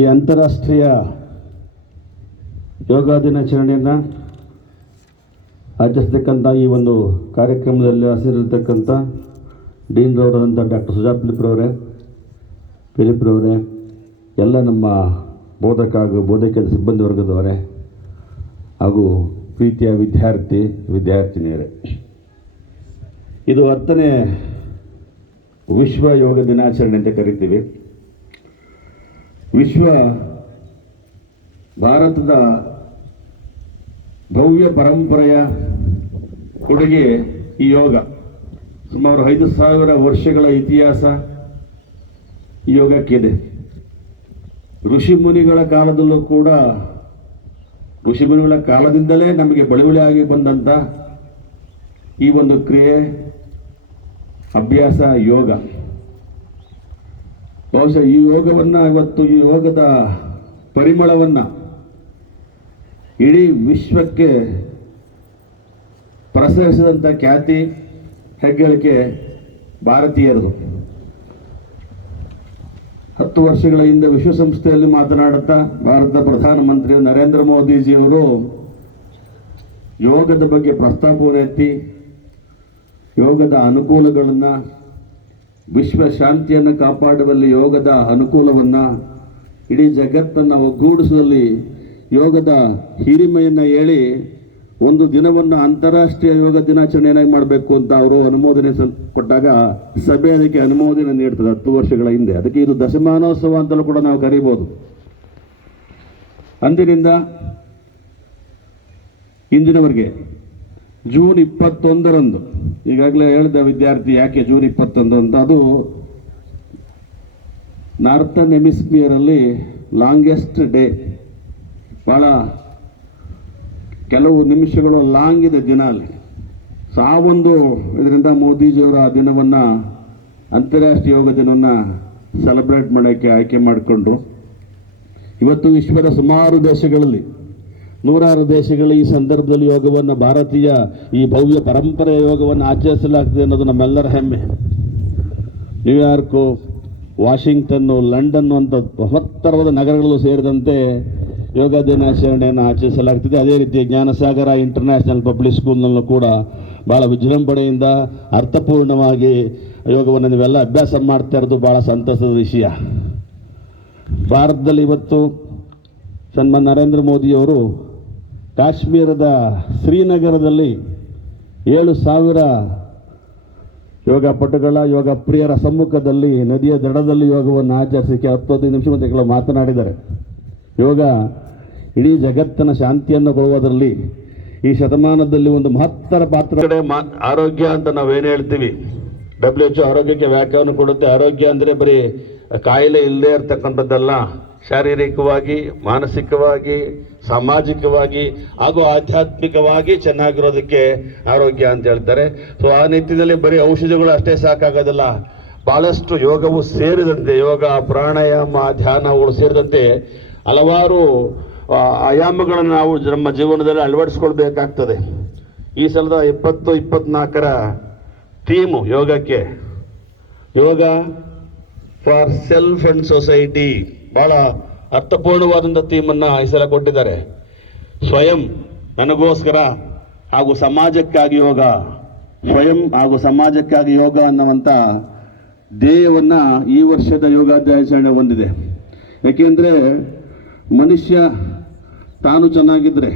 ಈ ಅಂತಾರಾಷ್ಟ್ರೀಯ ಯೋಗ ದಿನಾಚರಣೆಯನ್ನು ಆಚರಿಸ್ತಕ್ಕಂಥ ಈ ಒಂದು ಕಾರ್ಯಕ್ರಮದಲ್ಲಿ ಹಾಜರಿರ್ತಕ್ಕಂಥ ಡೀನ್ ರವರಾದಂಥ ಡಾಕ್ಟರ್ ಸುಜಾ ಫಿಲಿಪ್ರವರೇ, ಎಲ್ಲ ನಮ್ಮ ಬೋಧಕ ಹಾಗೂ ಬೋಧಕೇತರ ಸಿಬ್ಬಂದಿ ವರ್ಗದವರೇ ಹಾಗೂ ಪ್ರೀತಿಯ ವಿದ್ಯಾರ್ಥಿನಿಯರೇ, ಇದು 10ನೇ ವಿಶ್ವ ಯೋಗ ದಿನಾಚರಣೆ ಅಂತ ಕರಿತೀವಿ. ವಿಶ್ವ ಭಾರತದ ಭವ್ಯ ಪರಂಪರೆಯ ಕೊಡುಗೆ ಈ ಯೋಗ. ಸುಮಾರು 5,000 ವರ್ಷಗಳ ಇತಿಹಾಸ ಈ ಯೋಗಕ್ಕಿದೆ. ಋಷಿಮುನಿಗಳ ಕಾಲದಲ್ಲೂ ಕೂಡ, ಋಷಿಮುನಿಗಳ ಕಾಲದಿಂದಲೇ ನಮಗೆ ಬಳುವಳಿಯಾಗಿ ಬಂದಂಥ ಈ ಒಂದು ಕ್ರಿಯೆ, ಅಭ್ಯಾಸ ಯೋಗ. ಬಹುಶಃ ಈ ಯೋಗವನ್ನು ಇವತ್ತು, ಈ ಯೋಗದ ಪರಿಮಳವನ್ನು ಇಡೀ ವಿಶ್ವಕ್ಕೆ ಪ್ರಸರಿಸಿದಂಥ ಖ್ಯಾತಿ, ಹೆಗ್ಗಳಿಕೆ ಭಾರತೀಯರದು. 10 ವರ್ಷಗಳ ಹಿಂದೆ ವಿಶ್ವಸಂಸ್ಥೆಯಲ್ಲಿ ಮಾತನಾಡುತ್ತಾ ಭಾರತದ ಪ್ರಧಾನಮಂತ್ರಿ ನರೇಂದ್ರ ಮೋದಿಜಿಯವರು ಯೋಗದ ಬಗ್ಗೆ ಪ್ರಸ್ತಾಪವನ್ನು ಎತ್ತಿ, ಯೋಗದ ಅನುಕೂಲಗಳನ್ನು, ವಿಶ್ವ ಶಾಂತಿಯನ್ನು ಕಾಪಾಡುವಲ್ಲಿ ಯೋಗದ ಅನುಕೂಲವನ್ನು, ಇಡೀ ಜಗತ್ತನ್ನು ಒಗ್ಗೂಡಿಸುವಲ್ಲಿ ಯೋಗದ ಹಿರಿಮೆಯನ್ನು ಹೇಳಿ ಒಂದು ದಿನವನ್ನು ಅಂತಾರಾಷ್ಟ್ರೀಯ ಯೋಗ ದಿನಾಚರಣೆಯನ್ನಾಗಿ ಮಾಡಬೇಕು ಅಂತ ಅವರು ಅನುಮೋದನೆ ಕೊಟ್ಟಾಗ ಸಭೆ ಅದಕ್ಕೆ ಅನುಮೋದನೆ ನೀಡ್ತದೆ 10 ವರ್ಷಗಳ ಹಿಂದೆ. ಅದಕ್ಕೆ ಇದು ದಶಮಾನೋತ್ಸವ ಅಂತಲೂ ಕೂಡ ನಾವು ಕರೀಬೋದು. ಅಂದಿನಿಂದ ಇಂದಿನವರೆಗೆ ಜೂನ್ 21ರಂದು, ಈಗಾಗಲೇ ಹೇಳಿದ ವಿದ್ಯಾರ್ಥಿ ಯಾಕೆ ಜೂನ್ 21 ಅಂತ, ಅದು ನಾರ್ತನ್ ಹೆಮಿಸ್ಫಿಯರಲ್ಲಿ ಲಾಂಗೆಸ್ಟ್ ಡೇ. ಭಾಳ ಕೆಲವು ನಿಮಿಷಗಳು ಲಾಂಗ್ ಇದೆ ದಿನ ಅಲ್ಲಿ. ಇದರಿಂದ ಮೋದಿಜಿಯವರು ಆ ದಿನವನ್ನು, ಅಂತಾರಾಷ್ಟ್ರೀಯ ಯೋಗ ದಿನವನ್ನು ಸೆಲೆಬ್ರೇಟ್ ಮಾಡೋಕ್ಕೆ ಆಯ್ಕೆ ಮಾಡಿಕೊಂಡ್ರು. ಇವತ್ತು ವಿಶ್ವದ ಸುಮಾರು ದೇಶಗಳಲ್ಲಿ, 100 ದೇಶಗಳು ಈ ಸಂದರ್ಭದಲ್ಲಿ ಯೋಗವನ್ನು, ಭಾರತೀಯ ಈ ಭವ್ಯ ಪರಂಪರೆಯ ಯೋಗವನ್ನು ಆಚರಿಸಲಾಗ್ತದೆ ಅನ್ನೋದು ನಮ್ಮೆಲ್ಲರ ಹೆಮ್ಮೆ. ನ್ಯೂಯಾರ್ಕು, ವಾಷಿಂಗ್ಟನ್ನು, ಲಂಡನ್ನು ಅಂತ ಮಹತ್ತರವಾದ ನಗರಗಳು ಸೇರಿದಂತೆ ಯೋಗ ದಿನಾಚರಣೆಯನ್ನು ಆಚರಿಸಲಾಗ್ತಿದೆ. ಅದೇ ರೀತಿ ಜ್ಞಾನಸಾಗರ ಇಂಟರ್ನ್ಯಾಷನಲ್ ಪಬ್ಲಿಕ್ ಸ್ಕೂಲ್ನಲ್ಲೂ ಕೂಡ ಭಾಳ ವಿಜೃಂಭಣೆಯಿಂದ ಅರ್ಥಪೂರ್ಣವಾಗಿ ಯೋಗವನ್ನು ನೀವೆಲ್ಲ ಅಭ್ಯಾಸ ಮಾಡ್ತಾ ಇರೋದು ಭಾಳ ಸಂತಸದ ವಿಷಯ. ಭಾರತದಲ್ಲಿ ಇವತ್ತು ಸನ್ಮಾನ್ಯ ನರೇಂದ್ರ ಮೋದಿಯವರು ಕಾಶ್ಮೀರದ ಶ್ರೀನಗರದಲ್ಲಿ 7,000 ಯೋಗ ಪಟುಗಳ, ಯೋಗ ಪ್ರಿಯರ ಸಮ್ಮುಖದಲ್ಲಿ ನದಿಯ ದಡದಲ್ಲಿ ಯೋಗವನ್ನು ಆಚರಿಸಲಿಕ್ಕೆ 10-15 ನಿಮಿಷ ಮತ್ತು ಕೆಲವು ಮಾತನಾಡಿದ್ದಾರೆ. ಯೋಗ ಇಡೀ ಜಗತ್ತಿನ ಶಾಂತಿಯನ್ನು ಕೊಡುವುದರಲ್ಲಿ ಈ ಶತಮಾನದಲ್ಲಿ ಒಂದು ಮಹತ್ತರ ಪಾತ್ರ. ಆರೋಗ್ಯ ಅಂತ ನಾವೇನು ಹೇಳ್ತೀವಿ, WHO ಆರೋಗ್ಯಕ್ಕೆ ವ್ಯಾಖ್ಯಾನ ಕೊಡುತ್ತೆ. ಆರೋಗ್ಯ ಅಂದರೆ ಬರೀ ಕಾಯಿಲೆ ಇಲ್ಲದೆ ಇರತಕ್ಕಂಥದ್ದಲ್ಲ, ಶಾರೀರಿಕವಾಗಿ, ಮಾನಸಿಕವಾಗಿ, ಸಾಮಾಜಿಕವಾಗಿ ಹಾಗೂ ಆಧ್ಯಾತ್ಮಿಕವಾಗಿ ಚೆನ್ನಾಗಿರೋದಕ್ಕೆ ಆರೋಗ್ಯ ಅಂತ ಹೇಳ್ತಾರೆ. ಸೊ ಆ ನಿಟ್ಟಿನಲ್ಲಿ ಬರೀ ಔಷಧಿಗಳು ಅಷ್ಟೇ ಸಾಕಾಗೋದಿಲ್ಲ, ಭಾಳಷ್ಟು ಯೋಗವು ಸೇರಿದಂತೆ, ಯೋಗ, ಪ್ರಾಣಾಯಾಮ, ಧ್ಯಾನಗಳು ಸೇರಿದಂತೆ ಹಲವಾರು ಆಯಾಮಗಳನ್ನು ನಾವು ನಮ್ಮ ಜೀವನದಲ್ಲಿ ಅಳವಡಿಸ್ಕೊಳ್ಬೇಕಾಗ್ತದೆ. ಈ ಸಲದ 2024ರ ಥೀಮು ಯೋಗಕ್ಕೆ, ಯೋಗ ಫಾರ್ ಸೆಲ್ಫ್ ಅಂಡ್ ಸೊಸೈಟಿ. ಭಾಳ ಅರ್ಥಪೂರ್ಣವಾದಂಥ ಥೀಮನ್ನು ಈ ಸಲ ಕೊಟ್ಟಿದ್ದಾರೆ. ಸ್ವಯಂ, ನನಗೋಸ್ಕರ ಹಾಗೂ ಸಮಾಜಕ್ಕಾಗಿ ಯೋಗ, ಸ್ವಯಂ ಹಾಗೂ ಸಮಾಜಕ್ಕಾಗಿ ಯೋಗ ಅನ್ನುವಂಥ ಧ್ಯೇಯವನ್ನು ಈ ವರ್ಷದ ಯೋಗಾಚರಣೆ ಹೊಂದಿದೆ. ಏಕೆಂದರೆ ಮನುಷ್ಯ ತಾನು ಚೆನ್ನಾಗಿದ್ದರೆ,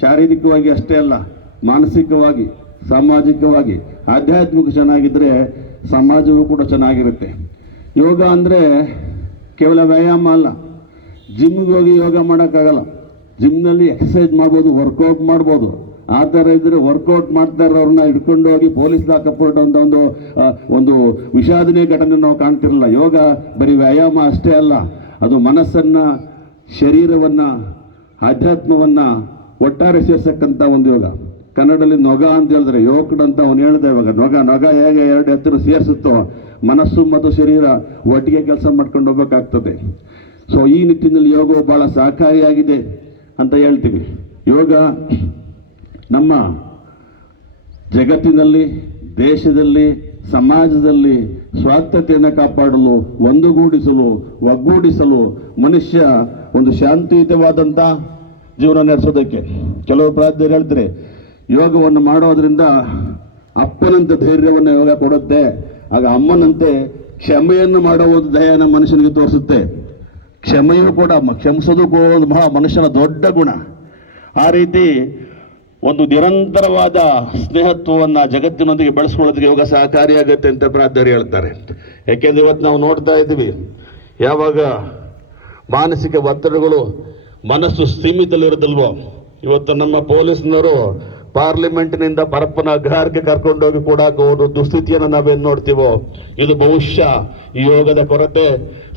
ಶಾರೀರಿಕವಾಗಿ ಅಷ್ಟೇ ಅಲ್ಲ, ಮಾನಸಿಕವಾಗಿ, ಸಾಮಾಜಿಕವಾಗಿ, ಆಧ್ಯಾತ್ಮಿಕ ಚೆನ್ನಾಗಿದ್ದರೆ ಸಮಾಜವೂ ಕೂಡ ಚೆನ್ನಾಗಿರುತ್ತೆ. ಯೋಗ ಅಂದರೆ ಕೇವಲ ವ್ಯಾಯಾಮ ಅಲ್ಲ. ಜಿಮ್ಗೆ ಹೋಗಿ ಯೋಗ ಮಾಡೋಕ್ಕಾಗಲ್ಲ. ಜಿಮ್ನಲ್ಲಿ ಎಕ್ಸಸೈಸ್ ಮಾಡ್ಬೋದು, ವರ್ಕೌಟ್ ಮಾಡ್ಬೋದು. ಆ ಥರ ಇದ್ದರೆ ವರ್ಕೌಟ್ ಮಾಡ್ತಾ ಇರೋರನ್ನ ಹಿಡ್ಕೊಂಡು ಹೋಗಿ ಪೊಲೀಸ್ ಲಾಕಪ್ ಅಂತ ಒಂದು ವಿಷಾದನೀಯ ಘಟನೆ ನಾವು ಕಾಣ್ತಿರಲಿಲ್ಲ. ಯೋಗ ಬರೀ ವ್ಯಾಯಾಮ ಅಷ್ಟೇ ಅಲ್ಲ, ಅದು ಮನಸ್ಸನ್ನು, ಶರೀರವನ್ನು, ಆಧ್ಯಾತ್ಮವನ್ನು ಒಟ್ಟಾರೆ ಸೇರಿಸಕ್ಕಂಥ ಒಂದು ಯೋಗ. ಕನ್ನಡದಲ್ಲಿ ನೊಗ ಅಂತ ಹೇಳಿದ್ರೆ ಯೋಗಡ್ ಅಂತ ಅವನು ಹೇಳ್ದೆ. ಇವಾಗ ನೊಗ ಹೇಗೆ 2 ಎತ್ತನ್ನು ಸೇರಿಸುತ್ತೋ, ಮನಸ್ಸು ಮತ್ತು ಶರೀರ ಒಟ್ಟಿಗೆ ಕೆಲಸ ಮಾಡ್ಕೊಂಡು ಹೋಗ್ಬೇಕಾಗ್ತದೆ. ಸೊ ಈ ನಿಟ್ಟಿನಲ್ಲಿ ಯೋಗವು ಭಾಳ ಸಹಕಾರಿಯಾಗಿದೆ ಅಂತ ಹೇಳ್ತೀವಿ. ಯೋಗ ನಮ್ಮ ಜಗತ್ತಿನಲ್ಲಿ, ದೇಶದಲ್ಲಿ, ಸಮಾಜದಲ್ಲಿ ಸ್ವಾರ್ಥತೆಯನ್ನು ಕಾಪಾಡಲು, ಒಂದುಗೂಡಿಸಲು, ಒಗ್ಗೂಡಿಸಲು, ಮನುಷ್ಯ ಒಂದು ಶಾಂತಿಯುತವಾದಂಥ ಜೀವನ ನಡೆಸೋದಕ್ಕೆ. ಕೆಲವು ಪ್ರಾಜ್ಞರು ಹೇಳ್ತಾರೆ, ಯೋಗವನ್ನು ಮಾಡೋದ್ರಿಂದ ಅಪ್ಪನಂತೆ ಧೈರ್ಯವನ್ನು ಯೋಗ ಕೊಡುತ್ತೆ, ಆಗ ಅಮ್ಮನಂತೆ ಕ್ಷಮೆಯನ್ನು ಮಾಡುವ ಒಂದು ದಯನ ಮನುಷ್ಯನಿಗೆ ತೋರಿಸುತ್ತೆ. ಕ್ಷಮೆಯೂ ಕೂಡ, ಕ್ಷಮಿಸೋದು ಕೂಡ ಒಂದು ಮನುಷ್ಯನ ದೊಡ್ಡ ಗುಣ. ಆ ರೀತಿ ಒಂದು ನಿರಂತರವಾದ ಸ್ನೇಹತ್ವವನ್ನು ಜಗತ್ತಿನೊಂದಿಗೆ ಬೆಳೆಸ್ಕೊಳ್ಳೋದಕ್ಕೆ ಯೋಗ ಸಹಕಾರಿಯಾಗುತ್ತೆ ಅಂತ ಪ್ರಾಜ್ಞರು ಹೇಳ್ತಾರೆ. ಯಾಕೆಂದ್ರೆ ಇವತ್ತು ನಾವು ನೋಡ್ತಾ ಇದ್ದೀವಿ, ಯಾವಾಗ ಮಾನಸಿಕ ಒತ್ತಡಗಳು ಮನಸ್ಸು ಸೀಮಿತಲ್ಲಿರೋದಲ್ವೋ, ಇವತ್ತು ನಮ್ಮ ಪೊಲೀಸ್ನವರು ಪಾರ್ಲಿಮೆಂಟ್ನಿಂದ ಪರಪ್ಪನ ಅಗ್ರಹಾರಕ್ಕೆ ಕರ್ಕೊಂಡೋಗಿ ಕೂಡ ಒಂದು ದುಸ್ಥಿತಿಯನ್ನು ನಾವೇನು ನೋಡ್ತೀವೋ, ಇದು ಬಹುಶಃ ಈ ಯೋಗದ ಕೊರತೆ,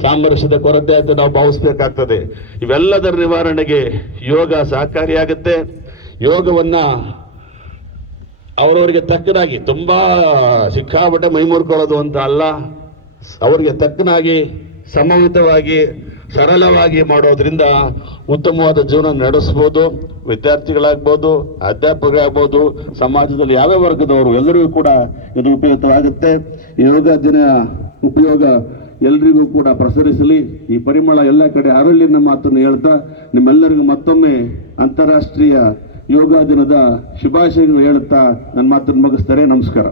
ಸಾಮರಸ್ಯದ ಕೊರತೆ ಅಂತ ನಾವು ಭಾವಿಸ್ಬೇಕಾಗ್ತದೆ. ಇವೆಲ್ಲದರ ನಿವಾರಣೆಗೆ ಯೋಗ ಸಹಕಾರಿಯಾಗುತ್ತೆ. ಯೋಗವನ್ನ ಅವರವರಿಗೆ ತಕ್ಕನಾಗಿ, ತುಂಬಾ ಸಿಕ್ಕಾಪಟ್ಟೆ ಮೈಮೂರ್ಕೊಳ್ಳೋದು ಅಂತ ಅಲ್ಲ, ಅವರಿಗೆ ತಕ್ಕನಾಗಿ ಸಮವಿತವಾಗಿ ಸರಳವಾಗಿ ಮಾಡೋದ್ರಿಂದ ಉತ್ತಮವಾದ ಜೀವನ ನಡೆಸ್ಬೋದು. ವಿದ್ಯಾರ್ಥಿಗಳಾಗ್ಬೋದು, ಅಧ್ಯಾಪಕರಾಗ್ಬೋದು, ಸಮಾಜದಲ್ಲಿ ಯಾವ ವರ್ಗದವರು ಎಲ್ಲರಿಗೂ ಕೂಡ ಇದು ಉಪಯುಕ್ತವಾಗುತ್ತೆ. ಯೋಗ ದಿನ ಉಪಯೋಗ ಎಲ್ರಿಗೂ ಕೂಡ ಪ್ರಸರಿಸಲಿ, ಈ ಪರಿಮಳ ಎಲ್ಲ ಕಡೆ ಹರಳಿನ ಮಾತನ್ನು ಹೇಳ್ತಾ ನಿಮ್ಮೆಲ್ಲರಿಗೂ ಮತ್ತೊಮ್ಮೆ ಅಂತಾರಾಷ್ಟ್ರೀಯ ಯೋಗ ದಿನದ ಶುಭಾಶಯಗಳು ಹೇಳುತ್ತಾ ನನ್ನ ಮಾತನ್ನು ಮುಗಿಸ್ತಾರೆ. ನಮಸ್ಕಾರ.